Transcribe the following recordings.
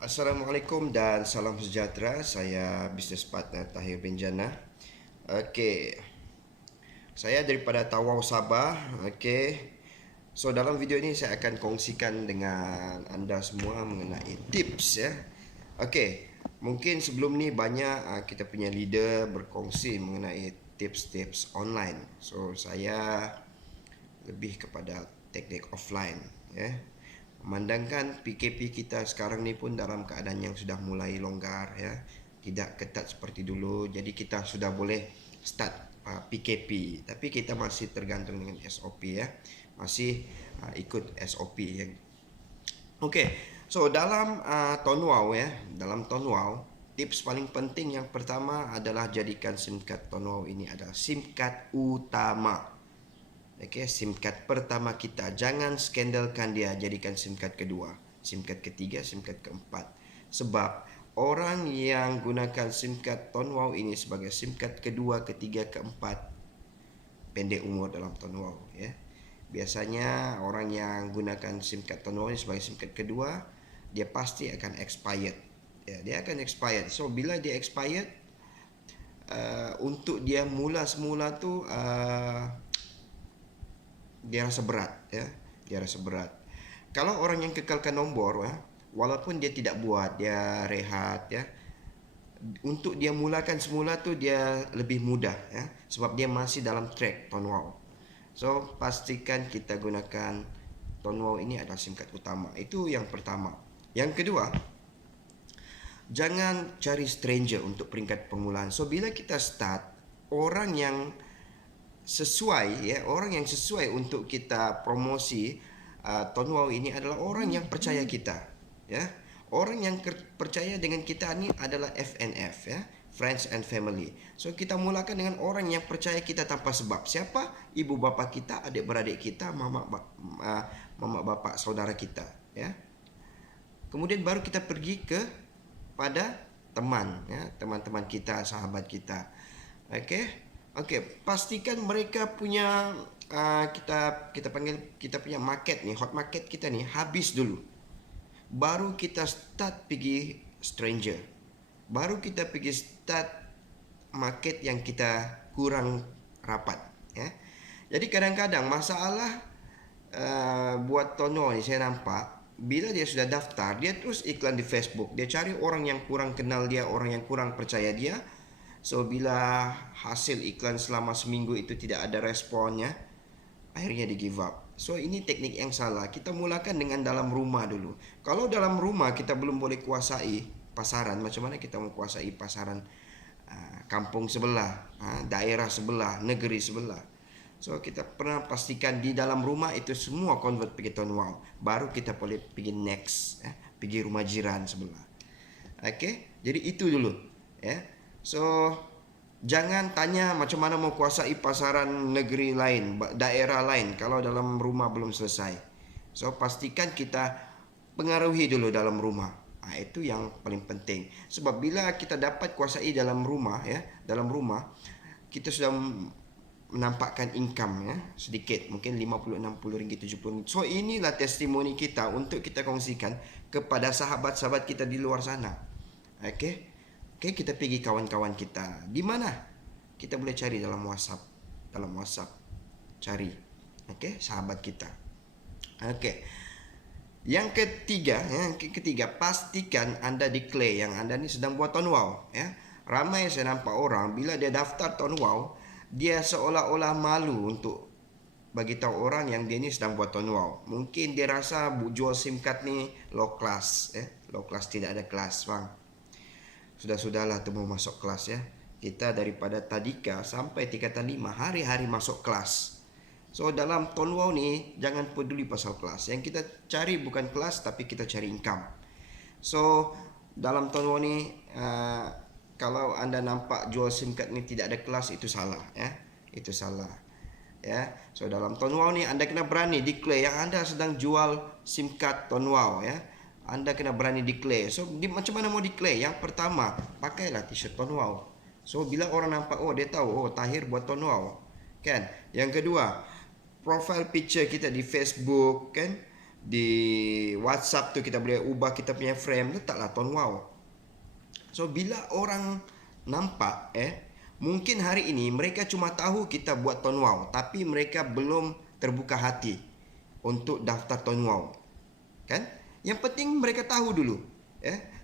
Assalamualaikum dan salam sejahtera. Saya bisnes partner Tahir Benjana. Okey, saya daripada Tawau Sabah. Okey. So dalam video ini saya akan kongsikan dengan anda semua mengenai tips ya. Okey, mungkin sebelum ni banyak kita punya leader berkongsi mengenai tips-tips online. So saya lebih kepada teknik offline ya. Memandangkan PKP kita sekarang ni pun dalam keadaan yang sudah mulai longgar ya, tidak ketat seperti dulu, jadi kita sudah boleh start PKP, tapi kita masih tergantung dengan SOP ya, masih ikut SOP yang okey. So dalam Tonwau ya, dalam Tonwau tips paling penting yang pertama adalah jadikan SIM card Tonwau ini adalah SIM card utama. Okey, SIM card pertama kita, jangan skandalkan dia jadikan SIM card kedua, SIM card ketiga, SIM card keempat. Sebab orang yang gunakan SIM card Tonwau ini sebagai SIM card kedua, ketiga, keempat, pendek umur dalam Tonwau ya. Biasanya orang yang gunakan SIM card Tonwau ini sebagai SIM card kedua, dia pasti akan expired. Ya, dia akan expired. So bila dia expired, untuk dia mula semula tu dia rasa berat ya, dia rasa berat. Kalau orang yang kekalkan nombor ya, walaupun dia tidak buat, dia rehat ya, untuk dia mulakan semula tu dia lebih mudah ya, sebab dia masih dalam track Tonwau. So pastikan kita gunakan Tonwau ini adalah SIM card utama. Itu yang pertama. Yang kedua, jangan cari stranger untuk peringkat permulaan. So bila kita start, orang yang sesuai ya, orang yang sesuai untuk kita promosi Tonwau ini adalah orang yang percaya kita ya. Orang yang percaya dengan kita ni adalah FNF ya, friends and family. So kita mulakan dengan orang yang percaya kita tanpa sebab. Siapa? Ibu bapa kita, adik beradik kita, mama bapa saudara kita ya. Kemudian baru kita pergi ke pada teman ya, teman-teman kita, sahabat kita. Okey, pastikan mereka punya kita panggil, kita punya market ni, hot market kita ni habis dulu. Baru kita start pergi stranger. Baru kita pergi start market yang kita kurang rapat ya. Jadi kadang-kadang masalah buat Tono ni saya nampak, bila dia sudah daftar, dia terus iklan di Facebook. Dia cari orang yang kurang kenal dia, orang yang kurang percaya dia. So bila hasil iklan selama seminggu itu tidak ada responnya, akhirnya di give up. So ini teknik yang salah. Kita mulakan dengan dalam rumah dulu. Kalau dalam rumah kita belum boleh kuasai pasaran, macam mana kita mau kuasai pasaran kampung sebelah, daerah sebelah, negeri sebelah? So kita pernah pastikan di dalam rumah itu semua convert pergi Tonwau. Baru kita boleh pergi next, pergi rumah jiran sebelah. Okey, jadi itu dulu ya. So jangan tanya macam mana mau kuasai pasaran negeri lain, daerah lain kalau dalam rumah belum selesai. So pastikan kita pengaruhi dulu dalam rumah. Itu yang paling penting. Sebab bila kita dapat kuasai dalam rumah ya, dalam rumah kita sudah menampakkan income ya, sedikit, mungkin 50, 60 ringgit, 70 ringgit. So inilah testimoni kita untuk kita kongsikan kepada sahabat-sahabat kita di luar sana. Okey. Okey, kita pergi kawan-kawan kita. Di mana? Kita boleh cari dalam WhatsApp. Dalam WhatsApp cari. Okey, sahabat kita. Okey. Yang ketiga, pastikan anda declare yang anda ni sedang buat Tonwau ya. Ramai saya nampak orang bila dia daftar Tonwau, dia seolah-olah malu untuk bagi tahu orang yang dia ni sedang buat Tonwau. Mungkin dia rasa jual SIM card ni low class ya. Low class, tidak ada kelas bang. Sudahlah tu mau masuk kelas ya. Kita daripada tadika sampai tingkatan 5 hari-hari masuk kelas. So dalam Tonwau ni jangan peduli pasal kelas. Yang kita cari bukan kelas tapi kita cari income. So dalam Tonwau ni kalau anda nampak jual SIM card ni tidak ada kelas, itu salah ya. Itu salah. Ya. So dalam Tonwau ni anda kena berani declare yang anda sedang jual SIM card Tonwau ya. Anda kena berani declare. So macam mana mau declare? Yang pertama, pakailah t-shirt Tonwau. So bila orang nampak, oh dia tahu, oh Tahir buat Tonwau. Kan? Yang kedua, profile picture kita di Facebook kan. di WhatsApp tu kita boleh ubah kita punya frame, letaklah tone wow. So bila orang nampak mungkin hari ini mereka cuma tahu kita buat tone wow, tapi mereka belum terbuka hati untuk daftar tone wow. Kan? Yang penting mereka tahu dulu.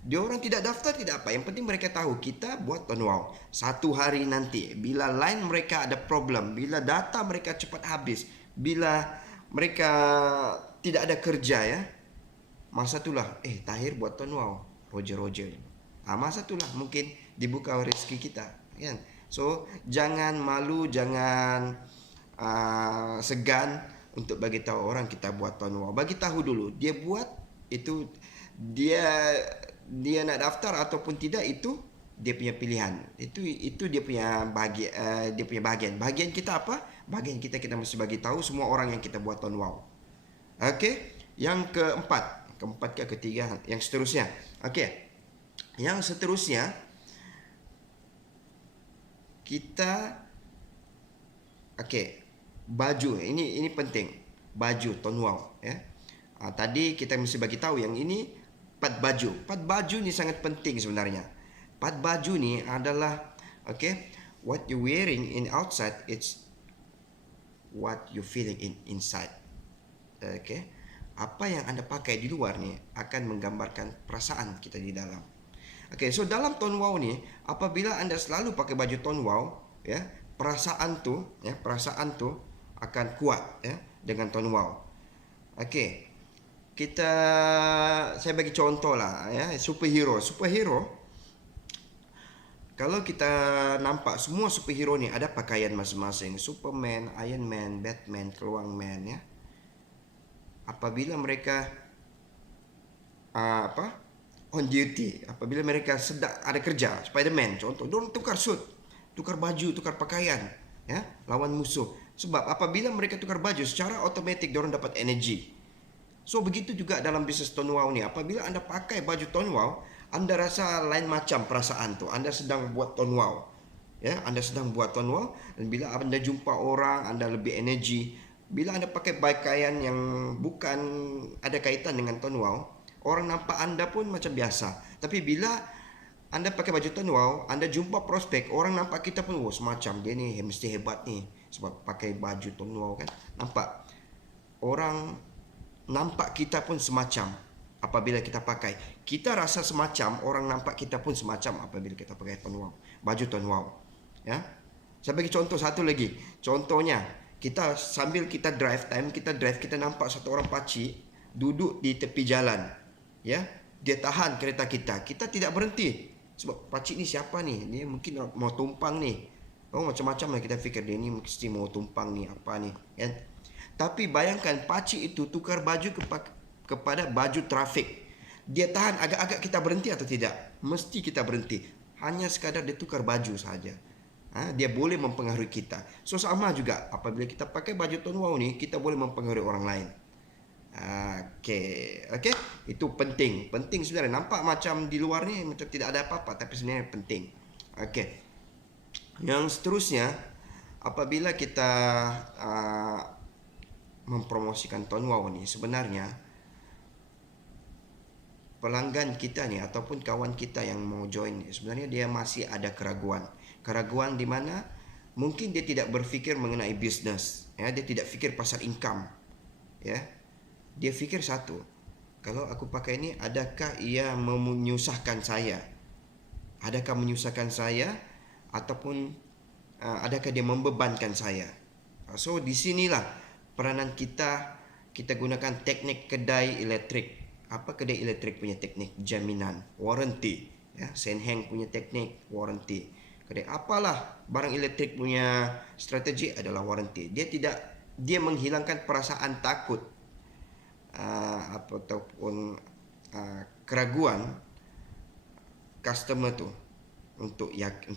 Dia orang tidak daftar tidak apa, yang penting mereka tahu kita buat tone wow. Satu hari nanti bila line mereka ada problem, bila data mereka cepat habis, bila mereka tidak ada kerja masa itulah Tahir buat tone wow, Roger. Masa itulah mungkin dibuka rezeki kita, kan? So jangan malu, jangan segan untuk bagi tahu orang kita buat tone wow. Bagi tahu dulu dia buat itu, dia nak daftar ataupun tidak itu dia punya pilihan. Itu dia punya bahagian. Bahagian kita apa? Bahagian kita mesti bagi tahu semua orang yang kita buat tone wow. Okey, yang keempat ke ketiga, yang seterusnya. Okey. Yang seterusnya kita baju. Ini penting. Baju tone wow tadi kita mesti bagi tahu yang ini part baju. Part baju ni sangat penting sebenarnya. Part baju ni adalah what you wearing in outside, it's what you feeling inside. Apa yang anda pakai di luar ni akan menggambarkan perasaan kita di dalam. So dalam tone wow ni, apabila anda selalu pakai baju tone wow, perasaan tu akan kuat dengan tone wow. Saya bagi contoh lah superhero. Kalau kita nampak semua superhero ni ada pakaian masing-masing. Superman, Iron Man, Batman, Keluang Man Apabila mereka on duty, apabila mereka sedang ada kerja, Spiderman contoh, diorang tukar suit, tukar baju, tukar pakaian lawan musuh. Sebab apabila mereka tukar baju, secara automatik diorang dapat energi. So begitu juga dalam bisnes tone wow ni. Apabila anda pakai baju tone wow, anda rasa lain macam perasaan tu. Anda sedang buat tone wow. Anda sedang buat tone wow, dan bila anda jumpa orang, anda lebih energi. Bila anda pakai pakaian yang bukan ada kaitan dengan tone wow, orang nampak anda pun macam biasa. Tapi bila anda pakai baju tone wow, anda jumpa prospek, orang nampak kita pun semacam dia ni mesti hebat ni sebab pakai baju tone wow, kan? Nampak orang nampak kita pun semacam apabila kita pakai. Kita rasa semacam, orang nampak kita pun semacam apabila kita pakai tone wow, baju tone wow. Saya bagi contoh satu lagi. Contohnya, sambil kita drive, kita nampak satu orang pakcik duduk di tepi jalan. Dia tahan kereta kita. Kita tidak berhenti. Sebab pakcik ni siapa ni? Dia mungkin mau tumpang ni. Macam-macam lah kita fikir, dia ni mesti mau tumpang ni, apa ni, kan? Tapi bayangkan pakcik itu tukar baju kepada baju trafik. Dia tahan agak-agak kita berhenti atau tidak? Mesti kita berhenti. Hanya sekadar dia tukar baju saja. Dia boleh mempengaruhi kita. So sama juga apabila kita pakai baju tone wow ni, kita boleh mempengaruhi orang lain. Itu penting. Penting sebenarnya. Nampak macam di luar ni macam tidak ada apa-apa, tapi sebenarnya penting. Yang seterusnya, apabila kita mempromosikan tone wow ni, sebenarnya pelanggan kita ni ataupun kawan kita yang mau join ni, sebenarnya dia masih ada keraguan di mana mungkin dia tidak berfikir mengenai bisnes, dia tidak fikir pasal income, dia fikir satu, kalau aku pakai ni adakah ia menyusahkan saya, ataupun adakah dia membebankan saya. So di sinilah peranan kita gunakan teknik kedai elektrik. Apa kedai elektrik punya teknik? Jaminan, warranty. Senheng punya teknik, warranty. Kedai apalah barang elektrik punya strategi adalah warranty. Dia menghilangkan perasaan takut ataupun keraguan customer tu untuk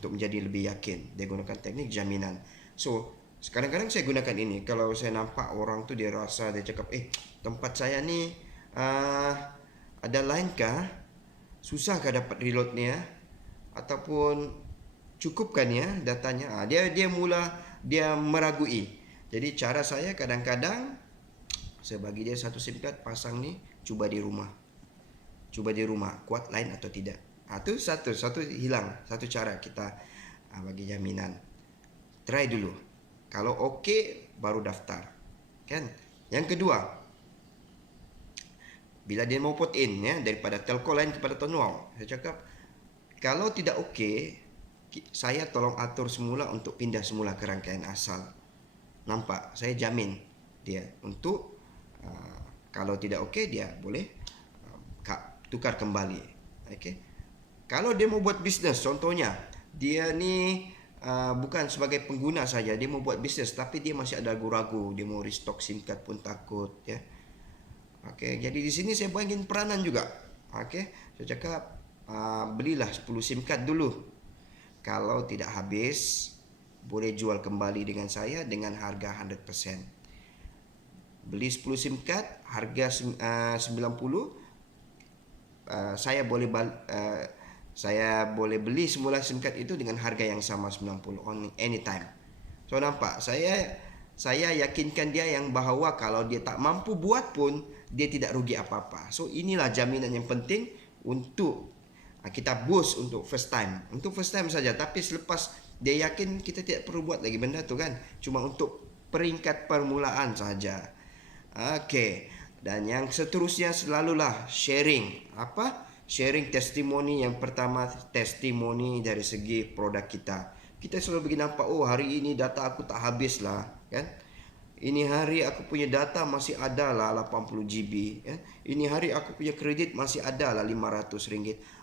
menjadi lebih yakin. Dia gunakan teknik jaminan. So kadang-kadang saya gunakan ini. Kalau saya nampak orang tu dia cakap, tempat saya ni ada line kah? Susah kah dapat reload ni ataupun cukupkan datanya? Dia meragui. Jadi cara saya kadang-kadang Saya bagi dia satu SIM card, pasang nih, coba di rumah, kuat line atau tidak. Itu satu hilang, satu cara kita bagi jaminan. Try dulu, kalau oke baru daftar, kan. Yang kedua, bila dia mau port in ya, daripada telco lain kepada Tonwau, saya cakap kalau tidak oke, saya tolong atur semula untuk pindah semula ke rangkaian asal. Nampak, saya jamin dia untuk kalau tidak oke, dia boleh tukar kembali. Okay. Kalau dia mau buat bisnes, contohnya dia ni bukan sebagai pengguna saja, dia mau buat bisnes tapi dia masih ada ragu-ragu, dia mau restock SIM card pun takut ya. Okey, jadi di sini saya bagi peranan juga. Okey, saya cakap belilah 10 SIM card dulu. Kalau tidak habis, boleh jual kembali dengan saya dengan harga 100%. Beli 10 SIM card harga 90, saya boleh beli semula SIM card itu dengan harga yang sama 90 on anytime. So nampak, saya yakinkan dia yang bahawa kalau dia tak mampu buat pun dia tidak rugi apa-apa. So inilah jaminan yang penting untuk kita boost untuk first time. Untuk first time saja, tapi selepas dia yakin, kita tidak perlu buat lagi benda tu kan. Cuma untuk peringkat permulaan saja. Okey. Dan yang seterusnya selalulah sharing. Apa? Sharing testimoni. Yang pertama, testimoni dari segi produk kita. Kita selalu bagi nampak, oh hari ini data aku tak habis lah, kan? Ini hari aku punya data masih ada lah 80 GB, ya? Ini hari aku punya kredit masih ada lah RM500.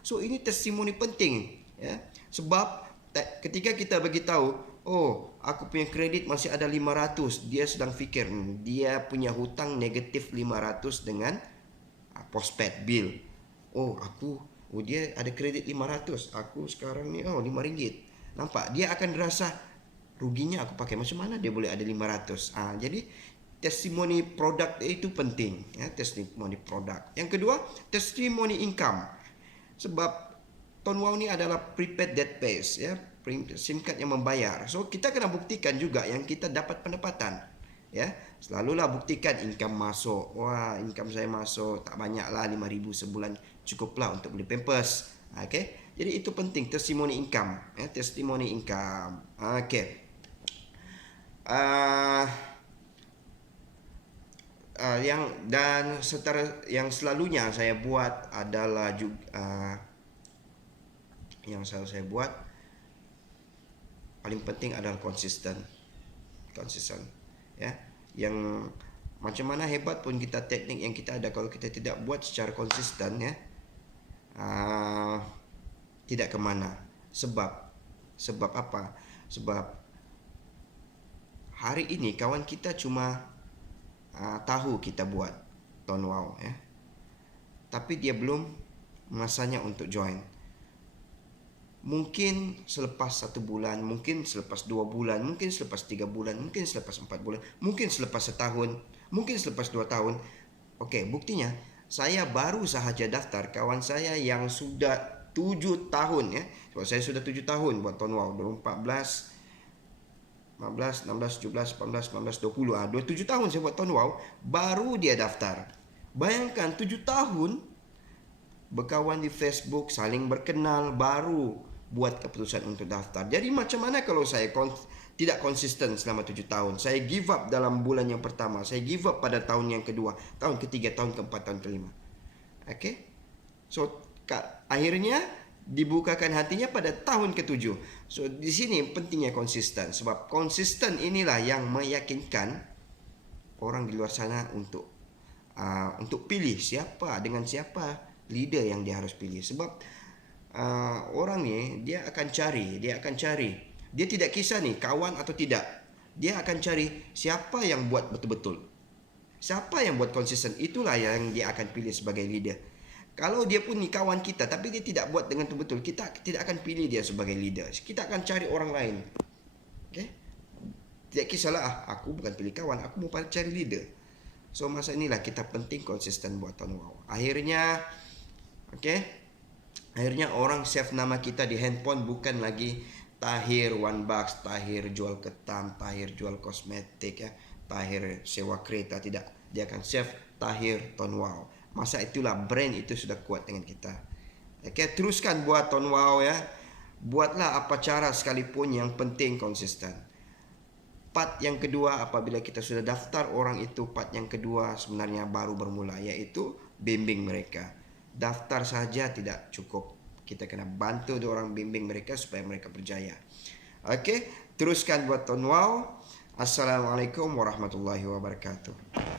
So ini testimoni penting, ya? Sebab ketika kita bagi tahu, oh aku punya kredit masih ada 500, dia sedang fikir dia punya hutang negatif 500 dengan postpaid bill. Dia ada kredit 500, aku sekarang ni RM5. Nampak, dia akan rasa ruginya aku pakai, macam mana dia boleh ada 500. Jadi testimoni produk itu penting, ya, testimoni produk. Yang kedua, testimoni income. Sebab Tonwau ni adalah prepaid that pays, ya, SIM card yang membayar. So kita kena buktikan juga yang kita dapat pendapatan, ya. Selalulah buktikan income masuk. Wah, income saya masuk tak banyaklah, 5,000 sebulan cukuplah untuk beli Pampers. Okey. Jadi itu penting, testimoni income, ya, testimoni income. Okey. Yang selalunya saya buat adalah juga yang selalu saya buat paling penting adalah konsisten, ya. Yang macam mana hebat pun kita teknik yang kita ada, kalau kita tidak buat secara konsisten, ya, tidak ke mana. Sebab apa? Sebab hari ini kawan kita cuma tahu kita buat Tonwau, ya, tapi dia belum masanya untuk join. Mungkin selepas 1 bulan, mungkin selepas 2 bulan, mungkin selepas 3 bulan, mungkin selepas 4 bulan, mungkin selepas setahun, mungkin selepas 2 tahun. Okey, buktinya saya baru sahaja daftar kawan saya yang sudah 7 tahun, ya. Sebab saya sudah 7 tahun buat Tonwau, 2014, 15, 16, 17, 18, 19, 20. 27 tahun saya buat Tonwau, baru dia daftar. Bayangkan 7 tahun berkawan di Facebook, saling berkenal, baru buat keputusan untuk daftar. Jadi macam mana kalau saya tidak konsisten selama 7 tahun? Saya give up dalam bulan yang pertama, saya give up pada tahun yang kedua, tahun ketiga, tahun keempat, tahun kelima. Okey. So akhirnya dibukakan hatinya pada tahun ke-7. So di sini pentingnya konsisten, sebab konsisten inilah yang meyakinkan orang di luar sana untuk pilih siapa leader yang dia harus pilih. Sebab orang ni dia akan cari, dia tidak kisah ni kawan atau tidak, dia akan cari siapa yang buat betul-betul, siapa yang buat konsisten, itulah yang dia akan pilih sebagai leader. Kalau dia pun ni kawan kita tapi dia tidak buat dengan betul-betul, kita tidak akan pilih dia sebagai leader, kita akan cari orang lain. Okey, tidak kisahlah aku bukan pilih kawan, aku mau cari leader. So masa inilah kita penting konsisten buat Tonwau. Akhirnya orang save nama kita di handphone, bukan lagi Tahir One Bucks, Tahir jual ketam, Tahir jual kosmetik, ya, Tahir sewa kereta. Tidak, dia akan save Tahir Tonwau. Masa itulah brand itu sudah kuat dengan kita. Oke, teruskan buat Tonwau ya. Buatlah apa cara sekalipun, yang penting konsisten. Part yang kedua, apabila kita sudah daftar orang itu, part yang kedua sebenarnya baru bermula, yaitu bimbing mereka. Daftar saja tidak cukup. Kita kena bantu orang, bimbing mereka supaya mereka berjaya. Oke, teruskan buat Tonwau. Assalamualaikum warahmatullahi wabarakatuh.